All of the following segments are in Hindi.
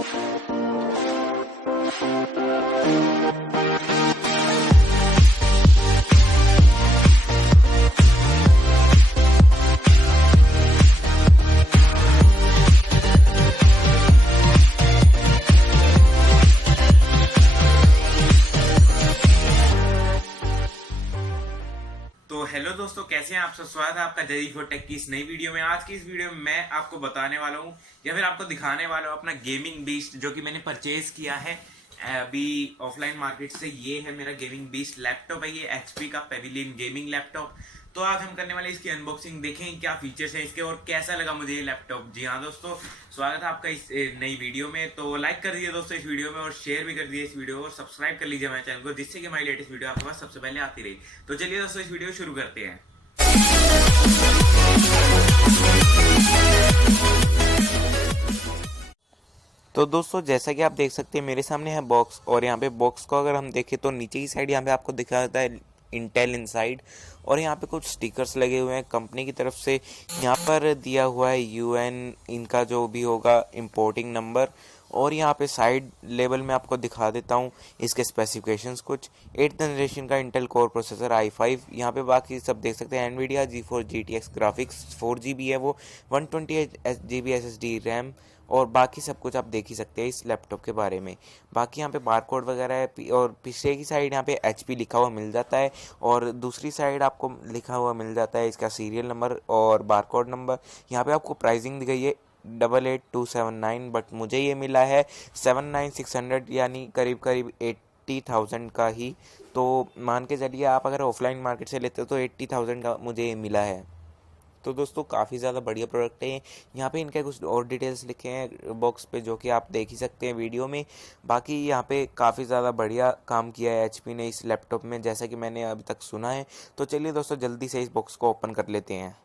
तो हेलो दोस्तों, कैसे हैं आप सब। स्वागत है आपका जय फॉर टेक की इस नई वीडियो में। आज की इस वीडियो में मैं आपको बताने वाला हूं या फिर आपको दिखाने वाला हूं अपना गेमिंग बीस्ट जो कि मैंने परचेज किया है अभी ऑफलाइन मार्केट से। ये है मेरा गेमिंग बीस्ट लैपटॉप है, ये एचपी का पेविलियन गेमिंग लैपटॉप। तो आज हम करने वाले इसकी अनबॉक्सिंग, देखें क्या फीचर्स हैं इसके और कैसा लगा मुझे ये लैपटॉप। जी हाँ दोस्तों, स्वागत है आपका इस नई वीडियो में। तो लाइक कर दीजिए दोस्तों इस वीडियो में और शेयर भी कर दीजिए इस वीडियो को और सब्सक्राइब कर लीजिए हमारे चैनल को, जिससे कि हमारी लेटेस्ट वीडियो आपके पास सबसे पहले आती रही। तो चलिए दोस्तों इस वीडियो शुरू करते हैं। तो दोस्तों जैसा कि आप देख सकते हैं मेरे सामने है बॉक्स, और यहाँ पे बॉक्स को अगर हम देखें तो नीचे की साइड यहाँ पे आपको दिखा देता है इंटेल इनसाइड, और यहाँ पे कुछ स्टिकर्स लगे हुए हैं कंपनी की तरफ से। यहाँ पर दिया हुआ है यूएन इनका जो भी होगा इंपोर्टिंग नंबर, और यहाँ पे साइड लेवल में आपको दिखा देता हूँ इसके स्पेसिफिकेशंस। कुछ 8th जनरेशन का इंटेल कोर प्रोसेसर i5, यहाँ पे बाकी सब देख सकते हैं। एनवीडिया जी4 GTX ग्राफिक्स 4GB है वो, 128GB SSD रैम, और बाकी सब कुछ आप देख ही सकते हैं इस लैपटॉप के बारे में। बाकी यहाँ पे बारकोड वगैरह है, और पीछे की साइड यहाँ पे HP लिखा हुआ मिल जाता है, और दूसरी साइड आपको लिखा हुआ मिल जाता है इसका सीरियल नंबर और बारकोड नंबर। यहाँ पे आपको प्राइसिंग दी गई है 88,279, बट मुझे ये मिला है 79,600, यानी करीब करीब 80,000 का ही। तो मान के चलिए आप अगर ऑफलाइन मार्केट से लेते हो तो 80,000 का मुझे ये मिला है। तो दोस्तों काफ़ी ज़्यादा बढ़िया प्रोडक्ट है। यहाँ पे इनके कुछ और डिटेल्स लिखे हैं बॉक्स पे जो कि आप देख ही सकते हैं वीडियो में। बाकी यहाँ पे काफ़ी ज़्यादा बढ़िया काम किया है एचपी ने इस लैपटॉप में, जैसा कि मैंने अभी तक सुना है। तो चलिए दोस्तों जल्दी से इस बॉक्स को ओपन कर लेते हैं।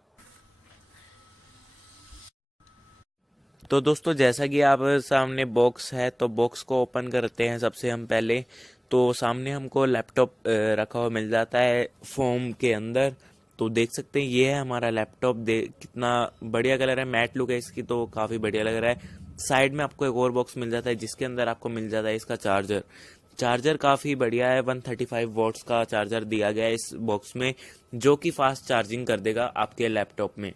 तो दोस्तों जैसा कि आप सामने बॉक्स है, तो बॉक्स को ओपन करते हैं सबसे हम पहले। तो सामने हमको लैपटॉप रखा हुआ मिल जाता है फोम के अंदर। तो देख सकते हैं ये है हमारा लैपटॉप, कितना बढ़िया कलर है, मैट लुक है इसकी, तो काफ़ी बढ़िया लग रहा है। साइड में आपको एक और बॉक्स मिल जाता है जिसके अंदर आपको मिल जाता है इसका चार्जर काफ़ी बढ़िया है। 135 वॉट्स का चार्जर दिया गया है इस बॉक्स में, जो कि फास्ट चार्जिंग कर देगा आपके लैपटॉप में।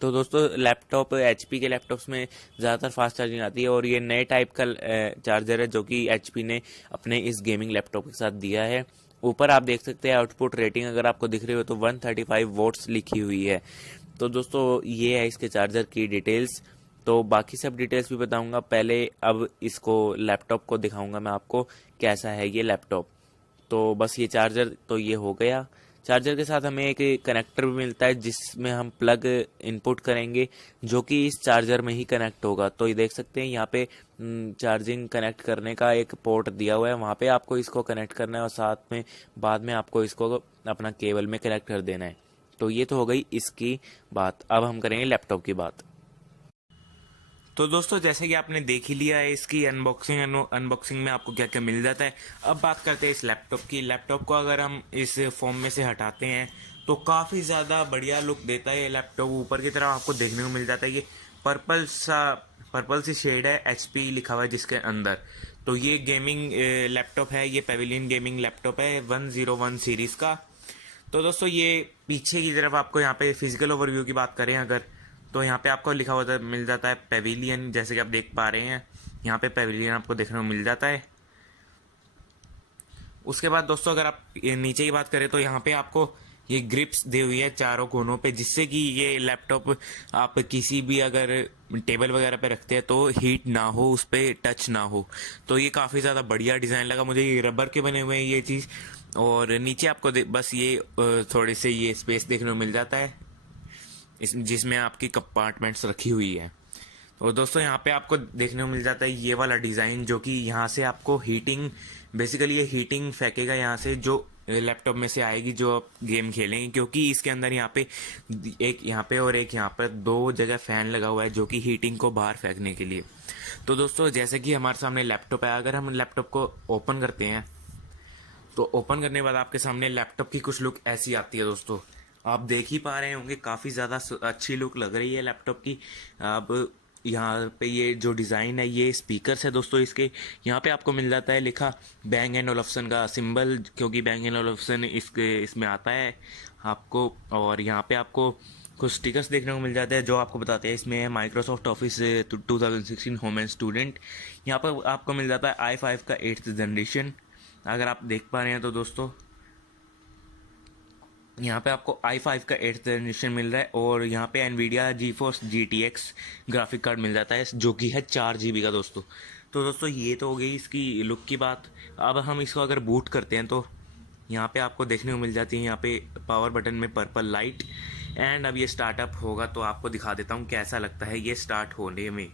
तो दोस्तों लैपटॉप एचपी के लैपटॉप्स में ज़्यादातर फास्ट चार्जिंग आती है, और ये नए टाइप का चार्जर है जो कि एचपी ने अपने इस गेमिंग लैपटॉप के साथ दिया है। ऊपर आप देख सकते हैं आउटपुट रेटिंग अगर आपको दिख रही हो तो 135 वोट्स लिखी हुई है। तो दोस्तों ये है इसके चार्जर की डिटेल्स। तो बाकी सब डिटेल्स भी बताऊंगा, पहले अब इसको लैपटॉप को दिखाऊंगा मैं आपको कैसा है ये लैपटॉप। तो बस ये चार्जर तो ये हो गया। चार्जर के साथ हमें एक कनेक्टर भी मिलता है जिसमें हम प्लग इनपुट करेंगे, जो कि इस चार्जर में ही कनेक्ट होगा। तो ये देख सकते हैं यहाँ पे चार्जिंग कनेक्ट करने का एक पोर्ट दिया हुआ है, वहाँ पे आपको इसको कनेक्ट करना है और साथ में बाद में आपको इसको अपना केबल में कनेक्ट कर देना है। तो ये तो हो गई इसकी बात। अब हम करेंगे लैपटॉप की बात। तो दोस्तों जैसे कि आपने देख ही लिया है इसकी अनबॉक्सिंग में आपको क्या क्या मिल जाता है। अब बात करते हैं इस लैपटॉप की। लैपटॉप को अगर हम इस फॉर्म में से हटाते हैं तो काफ़ी ज़्यादा बढ़िया लुक देता है ये लैपटॉप। ऊपर की तरफ आपको देखने को मिल जाता है ये पर्पल सी शेड है, एचपी लिखा हुआ है जिसके अंदर। तो ये गेमिंग लैपटॉप है, ये पेविलियन गेमिंग लैपटॉप है 101 सीरीज़ का। तो दोस्तों ये पीछे की तरफ आपको यहाँ पे फिजिकल ओवरव्यू की बात करें अगर, तो यहाँ पे आपको लिखा हुआ मिल जाता है पेविलियन, जैसे कि आप देख पा रहे हैं यहाँ पे पेविलियन आपको देखने को मिल जाता है। उसके बाद दोस्तों अगर आप नीचे की बात करें तो यहाँ पे आपको ये ग्रिप्स दी हुई है चारों कोनों पे, जिससे कि ये लैपटॉप आप किसी भी अगर टेबल वगैरह पे रखते हैं तो हीट ना हो, उस पर टच ना हो। तो ये काफ़ी ज़्यादा बढ़िया डिज़ाइन लगा मुझे। ये रबर के बने हुए हैं ये चीज़, और नीचे आपको बस ये थोड़े से ये स्पेस देखने को मिल जाता है जिसमें आपकी कंपार्टमेंट्स रखी हुई है। और दोस्तों यहाँ पे आपको देखने को मिल जाता है ये वाला डिज़ाइन, जो कि यहाँ से आपको हीटिंग, बेसिकली ये हीटिंग फेंकेगा यहाँ से, जो लैपटॉप में से आएगी जो आप गेम खेलेंगे, क्योंकि इसके अंदर यहाँ पे एक यहाँ पे और एक यहाँ पर दो जगह फ़ैन लगा हुआ है जो कि हीटिंग को बाहर फेंकने के लिए। तो दोस्तों जैसे कि हमारे सामने लैपटॉप है, अगर हम लैपटॉप को ओपन करते हैं तो ओपन करने के बाद आपके सामने लैपटॉप की कुछ लुक ऐसी आती है। दोस्तों आप देख ही पा रहे होंगे काफ़ी ज़्यादा अच्छी लुक लग रही है लैपटॉप की। अब यहाँ पे ये जो डिज़ाइन है ये स्पीकर्स है दोस्तों इसके। यहाँ पे आपको मिल जाता है लिखा बैंग एंड ओलफ्सन का सिंबल, क्योंकि बैंग एंड ओलफ्सन इसमें आता है आपको। और यहाँ पे आपको कुछ स्टिकर्स देखने को मिल जाते हैं जो आपको बताते हैं इसमें Microsoft office 2016 home and student. यहाँ पर आपको मिल जाता है i5 का 8th जनरेशन, अगर आप देख पा रहे हैं तो दोस्तों यहाँ पे आपको i5 का 8th जनरेशन मिल रहा है। और यहाँ पे NVIDIA GeForce GTX graphic card मिल जाता है जो कि है 4 GB का दोस्तों। तो दोस्तों ये तो हो गई इसकी लुक की बात। अब हम इसको अगर बूट करते हैं तो यहाँ पे आपको देखने को मिल जाती है यहाँ पे पावर बटन में पर्पल लाइट। एंड अब ये स्टार्टअप होगा तो आपको दिखा देता हूँ कैसा लगता है ये स्टार्ट होने में।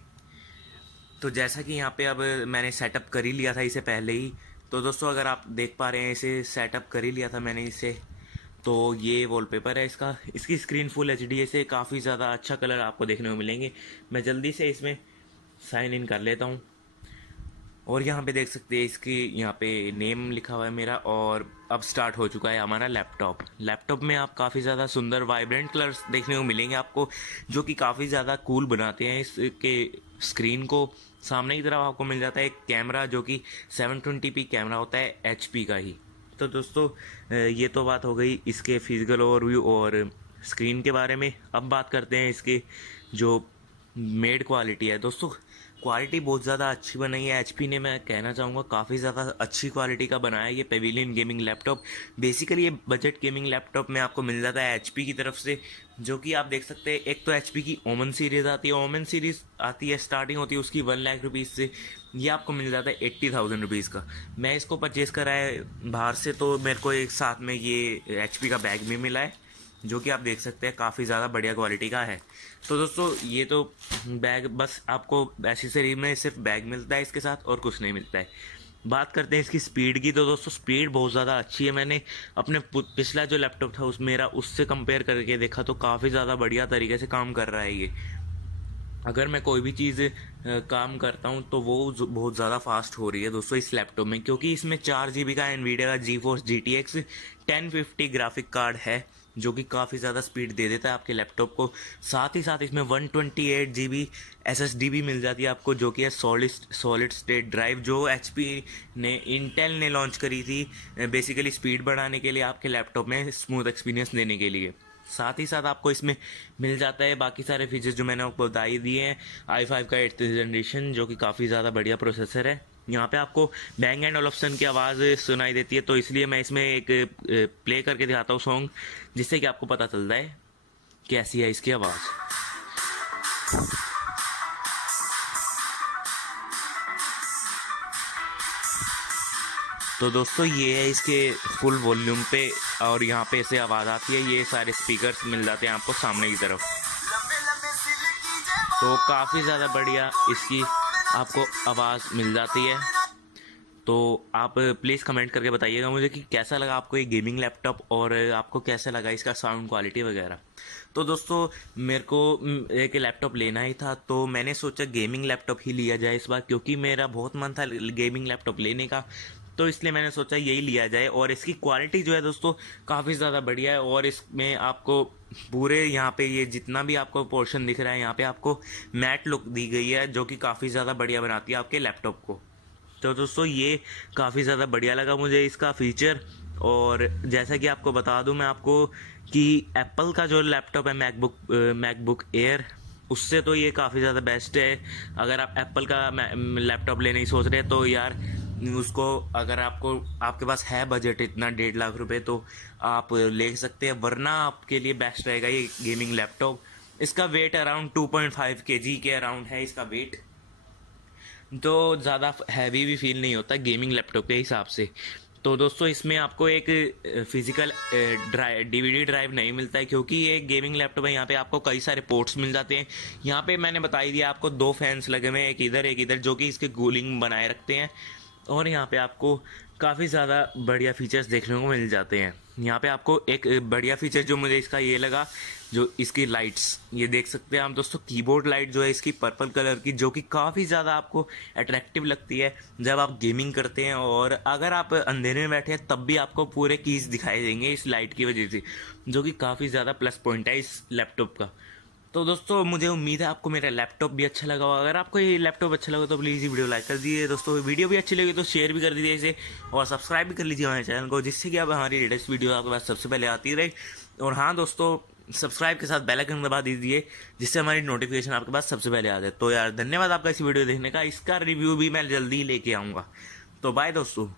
तो जैसा कि यहाँ पे अब मैंने सेटअप कर ही लिया था इसे पहले ही, तो दोस्तों अगर आप देख पा रहे हैं इसे सेटअप कर ही लिया था मैंने इसे। तो ये वॉलपेपर है इसका, इसकी स्क्रीन फुल HD से काफ़ी ज़्यादा अच्छा कलर आपको देखने को मिलेंगे। मैं जल्दी से इसमें साइन इन कर लेता हूँ। और यहाँ पे देख सकते हैं इसकी यहाँ पे नेम लिखा हुआ है मेरा। और अब स्टार्ट हो चुका है हमारा लैपटॉप में आप काफ़ी ज़्यादा सुंदर वाइब्रेंट कलर्स देखने को मिलेंगे आपको, जो कि काफ़ी ज़्यादा कूल बनाते हैं इसके स्क्रीन को। सामने की तरफ आपको मिल जाता है एक कैमरा जो कि 720p कैमरा होता है HP का ही। तो दोस्तों ये तो बात हो गई इसके फिजिकल ओवरव्यू और स्क्रीन के बारे में। अब बात करते हैं इसके जो मेड क्वालिटी है दोस्तों। क्वालिटी बहुत ज़्यादा अच्छी बनाई है HP ने, मैं कहना चाहूँगा काफ़ी ज़्यादा अच्छी क्वालिटी का बनाया है ये पेविलियन गेमिंग लैपटॉप। बेसिकली ये बजट गेमिंग लैपटॉप में आपको मिल जाता है HP की तरफ से, जो कि आप देख सकते हैं। एक तो HP की ओमन सीरीज़ आती है, ओमन सीरीज़ आती है स्टार्टिंग होती है उसकी 1 लाख रुपीज़ से। ये आपको मिल जाता है 80,000 रुपीज़ का। मैं इसको परचेज़ करा है बाहर से, तो मेरे को एक साथ में ये HP का बैग भी मिला है जो कि आप देख सकते हैं काफ़ी ज़्यादा बढ़िया क्वालिटी का है। तो दोस्तों ये तो बैग, बस आपको एसेसरी में सिर्फ बैग मिलता है इसके साथ और कुछ नहीं मिलता है। बात करते हैं इसकी स्पीड की, तो दोस्तों स्पीड बहुत ज़्यादा अच्छी है। मैंने अपने पिछला जो लैपटॉप था उस मेरा उससे कंपेयर करके देखा तो काफ़ी ज़्यादा बढ़िया तरीके से काम कर रहा है ये। अगर मैं कोई भी चीज़ काम करता हूँ तो वो बहुत ज़्यादा फास्ट हो रही है दोस्तों इस लैपटॉप में, क्योंकि इसमें 4 GB का NVIDIA का GeForce GTX 1050 ग्राफिक कार्ड है जो कि काफ़ी ज़्यादा स्पीड दे देता है आपके लैपटॉप को। साथ ही साथ इसमें 128 GB SSD भी मिल जाती है आपको, जो कि है सॉलिड स्टेट ड्राइव, जो HP ने इंटेल ने लॉन्च करी थी बेसिकली स्पीड बढ़ाने के लिए, आपके लैपटॉप में स्मूथ एक्सपीरियंस देने के लिए। साथ ही साथ आपको इसमें मिल जाता है बाकी सारे फीचर्स जो मैंने आपको बता ही दिए हैं। i5 का 8th जनरेशन जो कि काफ़ी ज़्यादा बढ़िया प्रोसेसर है। यहाँ पे आपको बैंग एंड ओलफ्सन की आवाज़ सुनाई देती है, तो इसलिए मैं इसमें एक प्ले करके दिखाता हूँ सॉन्ग, जिससे कि आपको पता चलता है कैसी है इसकी आवाज़। तो दोस्तों ये है इसके फुल वॉल्यूम पे और यहाँ पे ऐसे आवाज़ आती है। ये सारे स्पीकर्स मिल जाते हैं आपको सामने की तरफ, तो काफ़ी ज़्यादा बढ़िया इसकी आपको आवाज़ मिल जाती है। तो आप प्लीज़ कमेंट करके बताइएगा मुझे कि कैसा लगा आपको ये गेमिंग लैपटॉप और आपको कैसा लगा इसका साउंड क्वालिटी वगैरह। तो दोस्तों मेरे को एक लैपटॉप लेना ही था, तो मैंने सोचा गेमिंग लैपटॉप ही लिया जाए इस बार, क्योंकि मेरा बहुत मन था गेमिंग लैपटॉप लेने का, तो इसलिए मैंने सोचा यही लिया जाए। और इसकी क्वालिटी जो है दोस्तों काफ़ी ज़्यादा बढ़िया है। और इसमें आपको पूरे यहाँ पे ये जितना भी आपको पोर्शन दिख रहा है यहाँ पे आपको मैट लुक दी गई है, जो कि काफ़ी ज़्यादा बढ़िया बनाती है आपके लैपटॉप को। तो दोस्तों ये काफ़ी ज़्यादा बढ़िया लगा मुझे इसका फीचर। और जैसा कि आपको बता दूं मैं आपको कि एप्पल का जो लैपटॉप है मैकबुक एयर, उससे तो ये काफ़ी ज़्यादा बेस्ट है। अगर आप एप्पल का लैपटॉप लेने की सोच रहे हैं तो यार उसको, अगर आपके पास है बजट इतना 1.5 लाख रुपए, तो आप ले सकते हैं, वरना आपके लिए बेस्ट रहेगा ये गेमिंग लैपटॉप। इसका वेट अराउंड 2.5 kg के अराउंड है इसका वेट, तो ज़्यादा हैवी भी फील नहीं होता गेमिंग लैपटॉप के हिसाब से। तो दोस्तों इसमें आपको एक फिजिकल DVD ड्राइव नहीं मिलता है, क्योंकि ये गेमिंग लैपटॉप है। यहाँ पे आपको कई सारे पोर्ट्स मिल जाते हैं। यहाँ पे मैंने बता ही दिया आपको 2 फैंस लगे हुए हैं, एक इधर, जो कि इसके कूलिंग बनाए रखते हैं। और यहाँ पे आपको काफ़ी ज़्यादा बढ़िया फीचर्स देखने को मिल जाते हैं। यहाँ पे आपको एक बढ़िया फीचर जो मुझे इसका ये लगा, जो इसकी लाइट्स, ये देख सकते हैं आप दोस्तों, कीबोर्ड लाइट जो है इसकी पर्पल कलर की, जो कि काफ़ी ज़्यादा आपको अट्रैक्टिव लगती है जब आप गेमिंग करते हैं। और अगर आप अंधेरे में बैठे हैं तब भी आपको पूरे कीज दिखाई देंगे इस लाइट की वजह से, जो कि काफ़ी ज़्यादा प्लस पॉइंट है इस लैपटॉप का। तो दोस्तों मुझे उम्मीद है आपको मेरा लैपटॉप भी अच्छा लगा होगा। अगर आपको ये लैपटॉप अच्छा लगा तो प्लीज़ ये वीडियो लाइक कर दीजिए दोस्तों। वीडियो भी अच्छी लगी तो शेयर भी कर दीजिए इसे, और सब्सक्राइब भी कर लीजिए हमारे चैनल को, जिससे कि अब हमारी लेटेस्ट वीडियो आपके पास सबसे पहले आती रहे। और हाँ दोस्तों, सब्सक्राइब के साथ बेल आइकन दबा दीजिए, जिससे हमारी नोटिफिकेशन आपके पास सबसे पहले आ जाए। तो यार धन्यवाद आपका इस वीडियो देखने का। इसका रिव्यू भी मैं जल्दी ही लेके आऊँगा। तो बाय दोस्तों।